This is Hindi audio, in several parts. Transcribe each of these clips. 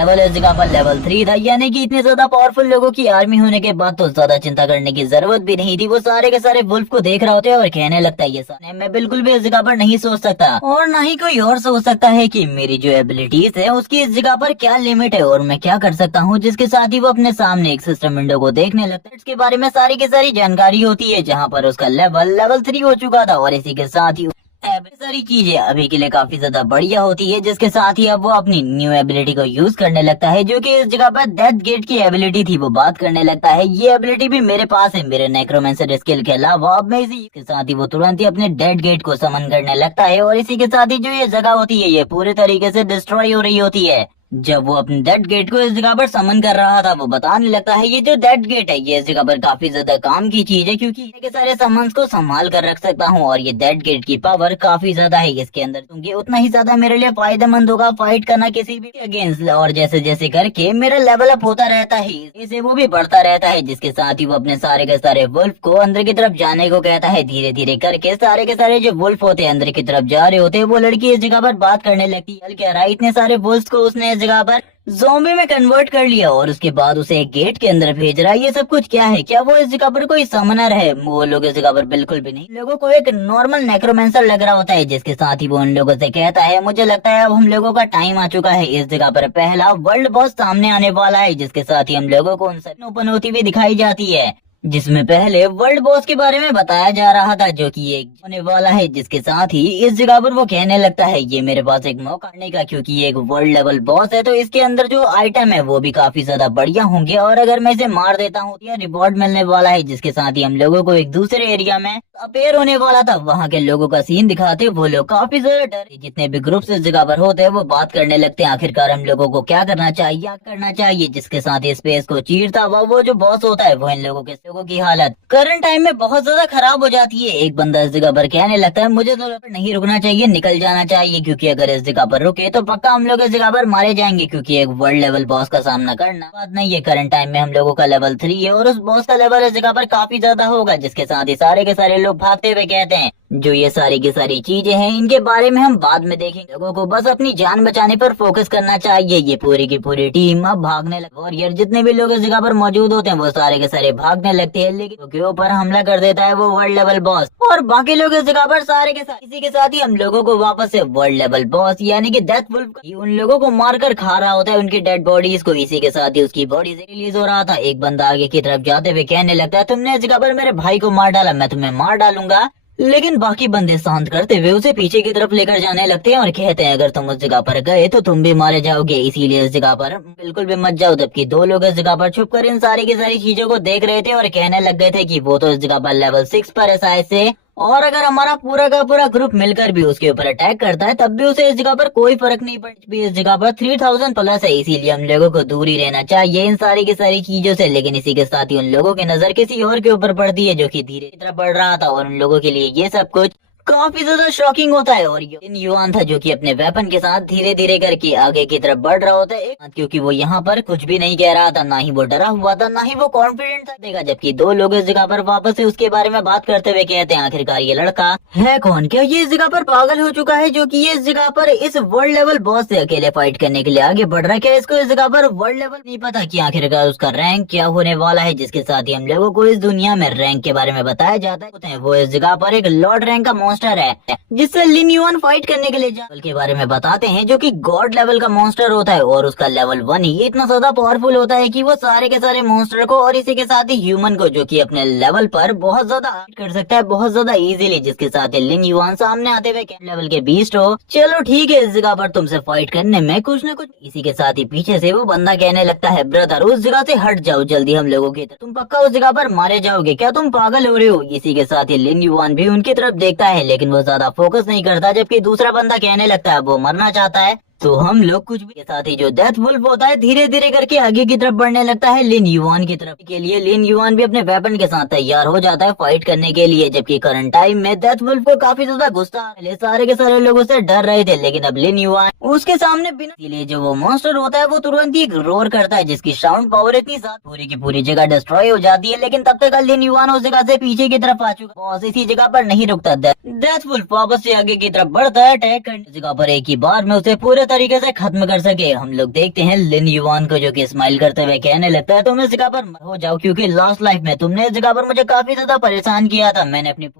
लेवल इस जगह पर लेवल 3 था, यानी कि इतने ज्यादा पावरफुल लोगों की आर्मी होने के बाद तो ज्यादा चिंता करने की जरूरत भी नहीं थी। वो सारे के सारे वुल्फ को देख रहे होते और कहने लगता है ये सारे मैं बिल्कुल भी इस जगह पर नहीं सोच सकता और ना ही कोई और सोच सकता है कि मेरी जो एबिलिटीज है उसकी इस जगह पर क्या लिमिट है और मैं क्या कर सकता हूँ। जिसके साथ ही वो अपने सामने एक सिस्टम विंडो को देखने लगता है। इसके बारे में सारी की सारी जानकारी होती है, जहाँ पर उसका लेवल 3 हो चुका था और इसी के साथ ही सारी चीजें अभी के लिए काफी ज्यादा बढ़िया होती है। जिसके साथ ही अब वो अपनी न्यू एबिलिटी को यूज करने लगता है, जो कि इस जगह पर डेथ गेट की एबिलिटी थी। वो बात करने लगता है ये एबिलिटी भी मेरे पास है मेरे नेक्रोमेंसर स्किल के अलावा। अब मैं इसी के साथ ही वो तुरंत ही अपने डेथ गेट को समन करने लगता है और इसी के साथ ही जो ये जगह होती है ये पूरे तरीके से डिस्ट्रॉय हो रही होती है। जब वो अपने डेथ गेट को इस जगह पर समन कर रहा था, वो बताने लगता है ये जो डेथ गेट है ये इस जगह पर काफी ज्यादा काम की चीज है, क्योंकि ये सारे समन्स को संभाल कर रख सकता हूँ और ये डेथ गेट की पावर काफी ज्यादा है इसके अंदर, क्योंकि उतना ही ज्यादा मेरे लिए फायदेमंद होगा फाइट करना किसी भी अगेंस्ट। और जैसे जैसे करके मेरा लेवल अप होता रहता है, इसे वो भी बढ़ता रहता है। जिसके साथ ही वो अपने सारे के सारे वुल्फ को अंदर की तरफ जाने को कहता है। धीरे धीरे करके सारे के सारे जो वुल्फ होते हैं अंदर की तरफ जा रहे होते हैं। वो लड़की इस जगह पर बात करने लगती है, कह रहा है इतने सारे वुल्फ को उसने इस जगह पर ज़ॉम्बी में कन्वर्ट कर लिया और उसके बाद उसे एक गेट के अंदर भेज रहा है। ये सब कुछ क्या है? क्या वो इस जगह पर कोई समनर है? वो लोग इस जगह पर बिल्कुल भी नहीं, लोगों को एक नॉर्मल नेक्रोमेंसर लग रहा होता है। जिसके साथ ही वो उन लोगों से कहता है मुझे लगता है अब हम लोगों का टाइम आ चुका है। इस जगह पर पहला वर्ल्ड बॉस सामने आने वाला है। जिसके साथ ही हम लोगों को उन सब ओपन होती हुई दिखाई जाती है, जिसमें पहले वर्ल्ड बॉस के बारे में बताया जा रहा था जो कि एक होने वाला है। जिसके साथ ही इस जगह पर वो कहने लगता है ये मेरे पास एक मौका करने का, क्योंकि ये एक वर्ल्ड लेवल बॉस है तो इसके अंदर जो आइटम है वो भी काफी ज्यादा बढ़िया होंगे और अगर मैं इसे मार देता हूँ तो रिवॉर्ड मिलने वाला है। जिसके साथ ही हम लोगों को एक दूसरे एरिया में अपेयर होने वाला था। वहाँ के लोगों का सीन दिखाते वो लोग काफी ज्यादा डरे। जितने भी ग्रुप्स इस जगह पर होते हैं वो बात करने लगते हैं आखिरकार हम लोगों को क्या करना चाहिए क्या करना चाहिए। जिसके साथ ही स्पेस को चीरता हुआ वो जो बॉस होता है वो इन लोगों की हालत करंट टाइम में बहुत ज्यादा खराब हो जाती है। एक बंदा इस जगह पर कहने लगता है मुझे तो नहीं रुकना चाहिए, निकल जाना चाहिए, क्योंकि अगर इस जगह पर रुके तो पक्का हम लोग इस जगह पर मारे जाएंगे, क्योंकि एक वर्ल्ड लेवल बॉस का सामना करना बात नहीं है। करंट टाइम में हम लोगों का लेवल 3 है और उस बॉस का लेवल इस जगह पर काफी ज्यादा होगा। जिसके साथ ही सारे के सारे लोग भागते हुए कहते हैं जो ये सारी की सारी चीजें हैं इनके बारे में हम बाद में देखेंगे, लोगों को बस अपनी जान बचाने पर फोकस करना चाहिए। ये पूरी की पूरी टीम अब भागने लगे और यार जितने भी लोग इस जगह पर मौजूद होते हैं वो सारे के सारे भागने लगते हैं, लेकिन के ऊपर हमला कर देता है वो वर्ल्ड लेवल बॉस और बाकी लोग इस जगह पर सारे के साथ इसी के साथ ही हम लोगों को वापस से वर्ल्ड लेवल बॉस यानी कि डेथ वुल्फ उन लोगों को मारकर खा रहा होता है, उनकी डेड बॉडीज को। इसी के साथ ही उसकी बॉडी से रिलीज हो रहा था। एक बंदा आगे की तरफ जाते हुए कहने लगता है तुमने इस जगह पर मेरे भाई को मार डाला, मैं तुम्हें मार डालूंगा। लेकिन बाकी बंदे शांत करते हुए उसे पीछे की तरफ लेकर जाने लगते हैं और कहते हैं अगर तुम उस जगह पर गए तो तुम भी मारे जाओगे, इसीलिए इस जगह पर बिल्कुल भी मत जाओ। जबकि दो लोग इस जगह पर छुपकर इन सारी की सारी चीजों को देख रहे थे और कहने लग गए थे कि वो तो इस जगह पर लेवल 6 पर है शायद से, और अगर हमारा पूरा का पूरा ग्रुप मिलकर भी उसके ऊपर अटैक करता है तब भी उसे इस जगह पर कोई फर्क नहीं पड़ता। इस जगह पर 3000 प्लस है, इसीलिए हम लोगों को दूर ही रहना चाहिए इन सारी की सारी चीजों से। लेकिन इसी के साथ ही उन लोगों की नजर किसी और के ऊपर पड़ती है जो कि धीरे की तरफ बढ़ रहा था और उन लोगों के लिए ये सब कुछ काफी ज्यादा शॉकिंग होता है। और इन युवान था जो कि अपने वेपन के साथ धीरे धीरे करके आगे की तरफ बढ़ रहा होता है, क्योंकि वो यहाँ पर कुछ भी नहीं कह रहा था, ना ही वो डरा हुआ था, ना ही वो कॉन्फिडेंट था देगा। जबकि दो लोग इस जगह पर वापस से उसके बारे में बात करते हुए कहते हैं आखिरकार ये लड़का है कौन? क्या ये इस जगह पर पागल हो चुका है जो कि ये इस जगह पर इस वर्ल्ड लेवल बॉस से अकेले फाइट करने के लिए आगे बढ़ रहा है? क्या इसको इस जगह पर वर्ल्ड लेवल नहीं पता कि आखिरकार उसका रैंक क्या होने वाला है? जिसके साथ ही हम लोगों को इस दुनिया में रैंक के बारे में बताया जाता है। वो इस जगह पर एक लॉर्ड रैंक का मॉन्स्टर है जिससे लिन युआन फाइट करने के लिए के बारे में बताते हैं, जो कि गॉड लेवल का मॉन्स्टर होता है और उसका लेवल 1 ही इतना ज्यादा पावरफुल होता है कि वो सारे के सारे मॉन्स्टर को और इसी के साथ ही ह्यूमन को जो कि अपने लेवल पर बहुत ज्यादा कर सकता है बहुत ज्यादा इजीली। जिसके साथ ही लिन युआन सामने आते हुए लेवल के बीस्ट हो, चलो ठीक है इस जगह पर तुमसे फाइट करने में कुछ न कुछ। इसी के साथ ही पीछे से वो बंदा कहने लगता है ब्रदर उस जगह से हट जाओ जल्दी, हम लोगों की तुम पक्का उस जगह पर मारे जाओगे, क्या तुम पागल हो रहे हो? इसी के साथ ही लिन युआन भी उनकी तरफ देखता है लेकिन वो ज्यादा फोकस नहीं करता, जबकि दूसरा बंदा कहने लगता है वो मरना चाहता है। तो हम लोग कुछ भी के साथ ही जो डेथ वुल्फ होता है धीरे धीरे करके आगे की तरफ बढ़ने लगता है लिन युआन की तरफ के लिए। लिन युआन भी अपने वेपन के साथ तैयार हो जाता है फाइट करने के लिए। जबकि करंट टाइम में डेथ वुल्फ को काफी ज्यादा गुस्सा, पहले सारे के सारे लोग उससे डर रहे थे लेकिन अब लिन युआन उसके सामने बिना, इसीलिए जो वो मॉन्स्टर होता है वो तुरंत ही रोर करता है जिसकी साउंड पावर इतनी ज्यादा पूरी की पूरी जगह डिस्ट्रॉय हो जाती है। लेकिन तब तक लिन युआन उस जगह से पीछे की तरफ आ चुका, बॉस इसी जगह पर नहीं रुकता। डेथ वुल्फ वापस से आगे की तरफ बढ़ता है, अटैक करने जगह पर एक ही बार में उसे पूरे तरीके से खत्म कर सके। हम लोग देखते हैं लिन युवान को, जो कि स्माइल करते हुए कहने लगता है तुम इस जगह पर हो जाओ, क्योंकि लास्ट लाइफ में तुमने इस जगह पर मुझे काफी ज्यादा परेशान किया था। मैंने अपनी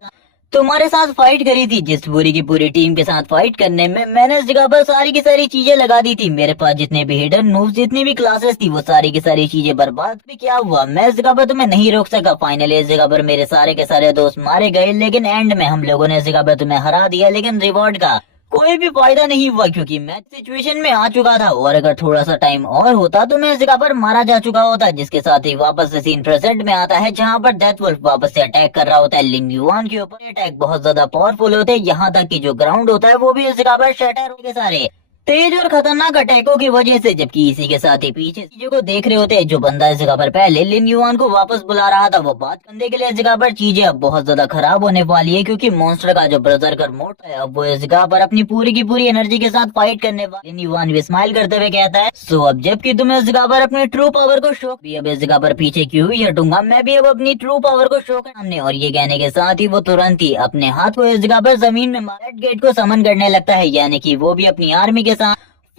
तुम्हारे साथ फाइट करी थी, जिस पूरी की पूरी टीम के साथ फाइट करने में मैंने इस जगह पर सारी की सारी चीजें लगा दी थी। मेरे पास जितने भी हिडन मूव्स, जितनी भी क्लासेस थी, वो सारी की सारी चीजें बर्बाद भी। क्या हुआ, मैं इस जगह पर तुम्हें नहीं रोक सका। फाइनली इस जगह पर मेरे सारे के सारे दोस्त मारे गए, लेकिन एंड में हम लोगों ने इस जगह पर तुम्हें हरा दिया, लेकिन रिवॉर्ड का कोई भी फायदा नहीं हुआ, क्योंकि मैं सिचुएशन में आ चुका था। और अगर थोड़ा सा टाइम और होता तो मैं इस जगह पर मारा जा चुका होता। जिसके साथ ही वापस से सीन प्रेजेंट में आता है, जहां पर डेथ वुल्फ वापस से अटैक कर रहा होता है लिन युआन के ऊपर। अटैक बहुत ज्यादा पावरफुल होते हैं, यहाँ तक कि जो ग्राउंड होता है वो भी इस जगह पर शटर हो गए सारे तेज और खतरनाक अटैकों की वजह से। जबकि इसी के साथ ही पीछे चीजों को देख रहे होते हैं, जो बंदा इस जगह पर पहले लिन युआन को वापस बुला रहा था, वो बात करने के लिए इस जगह पर चीजें अब बहुत ज्यादा खराब होने वाली है, क्योंकि मॉन्स्टर का जो ब्रजर्कर मोड है, अब वो इस जगह पर अपनी पूरी की पूरी एनर्जी के साथ फाइट करने वाला। लिन युआन भी स्माइल करते हुए कहता है सो अब जबकि तुम इस जगह पर अपनी ट्रू पावर को शो भी, अब इस जगह पर पीछे क्यों ही हटूंगा, मैं भी अब अपनी ट्रू पावर को शो कर सामने। और ये कहने के साथ ही वो तुरंत ही अपने हाथ को इस जगह पर जमीन में डेड गेट को समन करने लगता है, यानी कि वो भी अपनी आर्मी के साथ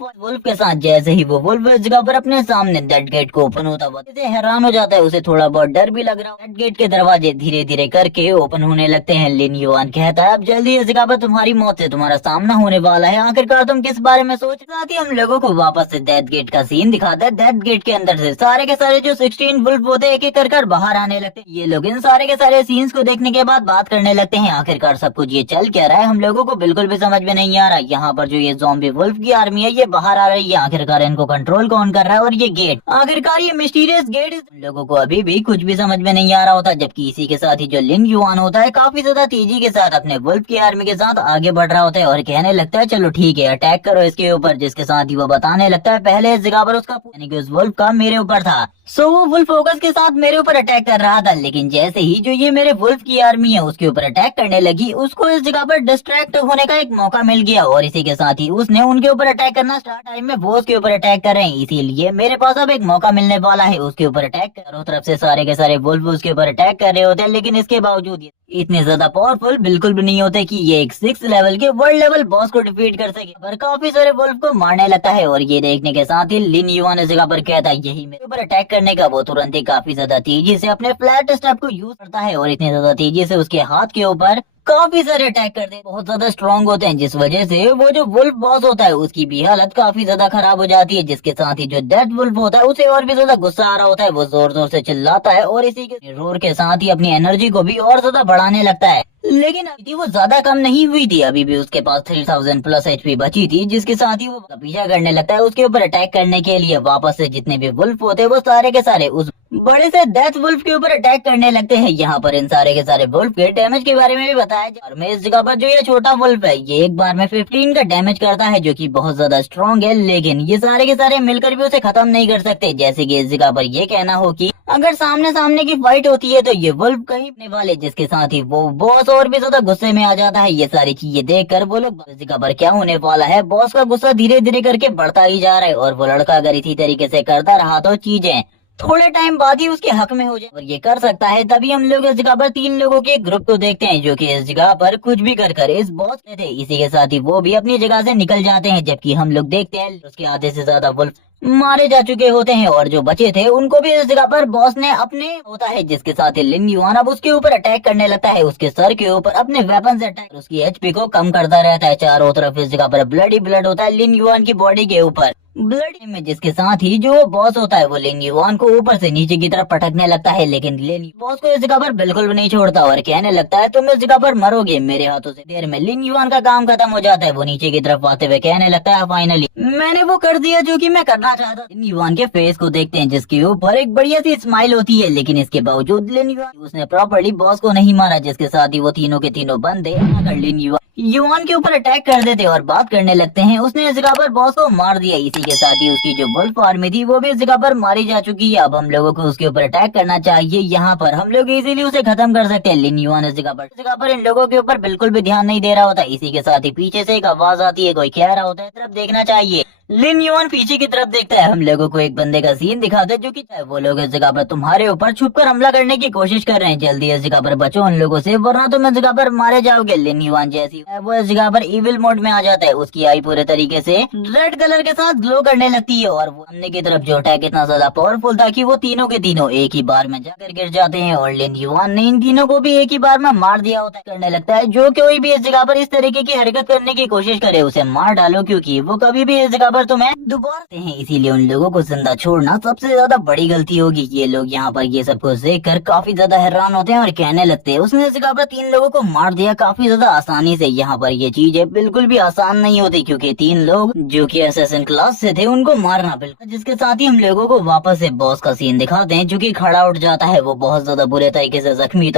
वुल्फ के साथ। जैसे ही वो वुल्फ इस जगह पर अपने सामने डेड गेट को ओपन होता हुआ हैरान हो जाता है, उसे थोड़ा बहुत डर भी लग रहा है। डेड गेट के दरवाजे धीरे धीरे करके ओपन होने लगते हैं। लिन युआन कहता है अब जल्दी इस जगह पर तुम्हारी मौत से तुम्हारा सामना होने वाला है, आखिरकार तुम किस बारे में सोच। साथ ही हम लोगों को वापस से डेथ गेट का सीन दिखाता है। डेथ गेट के अंदर से सारे के सारे जो 16 वुल्फ होते हैं, एक एक कर बाहर आने लगते हैं। ये लोग इन सारे के सारे सीन्स को देखने के बाद बात करने लगते हैं, आखिरकार सब कुछ ये चल क्या रहा है, हम लोगों को बिल्कुल भी समझ में नहीं आ रहा। यहाँ पर जो ये ज़ॉम्बी वुल्फ की आर्मी है, ये बाहर आ रही है, आखिरकार इनको कंट्रोल कौन कर रहा है। और ये गेट, आखिरकार ये मिस्टीरियस गेट, लोगों को अभी भी कुछ भी समझ में नहीं आ रहा होता। जबकि इसी के साथ ही जो लिन युआन होता है, काफी ज्यादा तेजी के साथ अपने वुल्फ की आर्मी के साथ आगे बढ़ रहा होता है और कहने लगता है चलो ठीक है अटैक करो इसके ऊपर। जिसके साथ ही वो बताने लगता है पहले इस जगह पर उसका यानी कि उस वुल्फ का मेरे ऊपर था, सो वो वुल्फ फोकस के साथ मेरे ऊपर अटैक कर रहा था। लेकिन जैसे ही जो ये मेरे वुल्फ की आर्मी है उसके ऊपर अटैक करने लगी, उसको इस जगह पर डिस्ट्रैक्ट होने का एक मौका मिल गया। और इसी के साथ ही उसने उनके ऊपर अटैक करना स्टार्ट टाइम में वो उसके ऊपर अटैक कर रहे हैं, इसीलिए मेरे पास अब एक मौका मिलने वाला है उसके ऊपर अटैक। चारों तरफ से सारे के सारे वुल्फ उसके ऊपर अटैक कर रहे होते हैं, लेकिन इसके बावजूद इतने ज्यादा पावरफुल बिल्कुल भी नहीं होते कि ये एक 6 लेवल के वर्ल्ड लेवल बॉस को डिफीट कर सके। पर काफी सारे वुल्फ को मारने लगता है। और ये देखने के साथ ही लिन युआन इस जगह पर कहता है यही मेरे ऊपर अटैक करने का। वो तुरंत ही काफी ज्यादा तेजी से अपने फ्लैट स्टेप को यूज करता है और इतनी ज्यादा तेजी से उसके हाथ के ऊपर काफी सारे अटैक करते हैं, बहुत ज्यादा स्ट्रॉन्ग होते हैं, जिस वजह से वो जो वुल्फ बॉस होता है उसकी भी हालत काफी ज्यादा खराब हो जाती है। जिसके साथ ही जो डेड वुल्फ होता है उसे और भी ज्यादा गुस्सा आ रहा होता है, वो जोर जोर से चिल्लाता है और इसी के रोर के साथ ही अपनी एनर्जी को भी और ज्यादा बढ़ाने लगता है। लेकिन अभी वो ज्यादा कम नहीं हुई थी, अभी भी उसके पास 3000 प्लस HP बची थी। जिसके साथ ही वो पीछा करने लगता है उसके ऊपर अटैक करने के लिए। वापस से जितने भी वुल्फ होते हैं वो सारे के सारे उस बड़े से डेथ वुल्फ के ऊपर अटैक करने लगते हैं। यहाँ पर इन सारे के सारे वुल्फ के डैमेज के बारे में भी बताया जाए। मैं इस जगह पर जो ये छोटा वुल्फ है, ये एक बार में 15 का डैमेज करता है, जो कि बहुत ज्यादा स्ट्रॉन्ग है। लेकिन ये सारे के सारे मिलकर भी उसे खत्म नहीं कर सकते। जैसे कि इस जगह पर ये कहना हो कि अगर सामने सामने की फाइट होती है तो ये वुल्फ कहीं नहीं वाले। जिसके साथ ही वो बॉस और भी ज्यादा गुस्से में आ जाता है। ये सारी चीजें देखकर वो लोग इस जगह पर क्या होने वाला है, बॉस का गुस्सा धीरे धीरे करके बढ़ता ही जा रहा है। और वो लड़का अगर इसी तरीके से करता रहा तो चीजें थोड़े टाइम बाद ही उसके हक में हो जाए और ये कर सकता है। तभी हम लोग इस जगह पर 3 लोगों के एक ग्रुप को देखते हैं, जो कि इस जगह पर कुछ भी कर इस बॉस में थे। इसी के साथ ही वो भी अपनी जगह से निकल जाते हैं, जबकि हम लोग देखते हैं उसके आधे से ज्यादा वुल्फ मारे जा चुके होते हैं और जो बचे थे उनको भी इस जगह पर बॉस ने अपने होता है। जिसके साथ ही लिन युआन अब उसके ऊपर अटैक करने लगता है, उसके सर के ऊपर अपने वेपन से अटैक, उसकी HP को कम करता रहता है। चारों तरफ इस जगह पर ब्लड ही ब्लड होता है लिन युआन की बॉडी के ऊपर ब्लड में। जिसके साथ ही जो बॉस होता है वो लिन युआन को ऊपर से नीचे की तरफ पटकने लगता है, लेकिन लिन बॉस को इस जगह पर बिल्कुल भी नहीं छोड़ता और कहने लगता है तुम इस जगह पर मरोगे मेरे हाथों से। देर में लिन युआन का काम खत्म हो जाता है। वो नीचे की तरफ आते हुए कहने लगता है फाइनली मैंने वो कर दिया जो कि मैं करना चाहता। लिन युआन के फेस को देखते हैं, जिसके ऊपर एक बढ़िया सी स्माइल होती है। लेकिन इसके बावजूद लिन युआन उसने प्रॉपर्ली बॉस को नहीं मारा। जिसके साथ ही वो तीनों के तीनों बंदे आकर लिन युआन के ऊपर अटैक कर देते और बात करने लगते हैं उसने इस जगह पर बॉस को मार दिया। इसी के साथ ही उसकी जो वुल्फ आर्मी थी वो भी इस जगह पर मारी जा चुकी है। अब हम लोगों को उसके ऊपर अटैक करना चाहिए, यहाँ पर हम लोग इजीली उसे खत्म कर सकते हैं। लिन युआन इस जगह पर इन लोगों के ऊपर बिल्कुल भी ध्यान नहीं दे रहा होता। इसी के साथ ही पीछे से एक आवाज आती है, कोई कह रहा होता है तरफ देखना चाहिए। लिन युआन पीछे की तरफ देखता है। हम लोगों को एक बंदे का सीन दिखाते हैं जो कि वो लोग इस जगह पर तुम्हारे ऊपर छुपकर हमला करने की कोशिश कर रहे हैं। जल्दी इस जगह पर बचो उन लोगों से, वरना तुम इस जगह पर मारे जाओगे। लिन युआन जैसी वो इस जगह पर इविल मोड में आ जाता है। उसकी आई पूरे तरीके से रेड कलर के साथ ग्लो करने लगती है और वो सामने की तरफ जो अटैक इतना ज्यादा पावरफुल था कि वो तीनों के तीनों एक ही बार में जाकर गिर जाते हैं। और लिन युआन ने इन तीनों को भी एक ही बार में मार दिया होता है। करने लगता है जो कोई भी इस जगह पर इस तरीके की हरकत करने की कोशिश करे उसे मार डालो, क्योंकि वो कभी भी इस जगह पर तुम्हें दोबारा हैं। इसीलिए उन लोगों को जिंदा छोड़ना सबसे ज्यादा बड़ी गलती होगी। ये लोग यहाँ पर ये सब कुछ देख कर काफी ज्यादा हैरान होते हैं और कहने लगते हैं उसने इस जगह पर 3 लोगों को मार दिया काफी ज्यादा आसानी से। यहाँ पर ये चीजें बिल्कुल भी आसान नहीं होती, क्योंकि 3 लोग जो कि असैसिन क्लास से थे उनको मारना बिल्कुल। जिसके साथ ही हम लोगों को वापस से बॉस का सीन दिखाते हैं जो कि खड़ा उठ जाता है। वो बहुत ज्यादा बुरे तरीके से जख्मी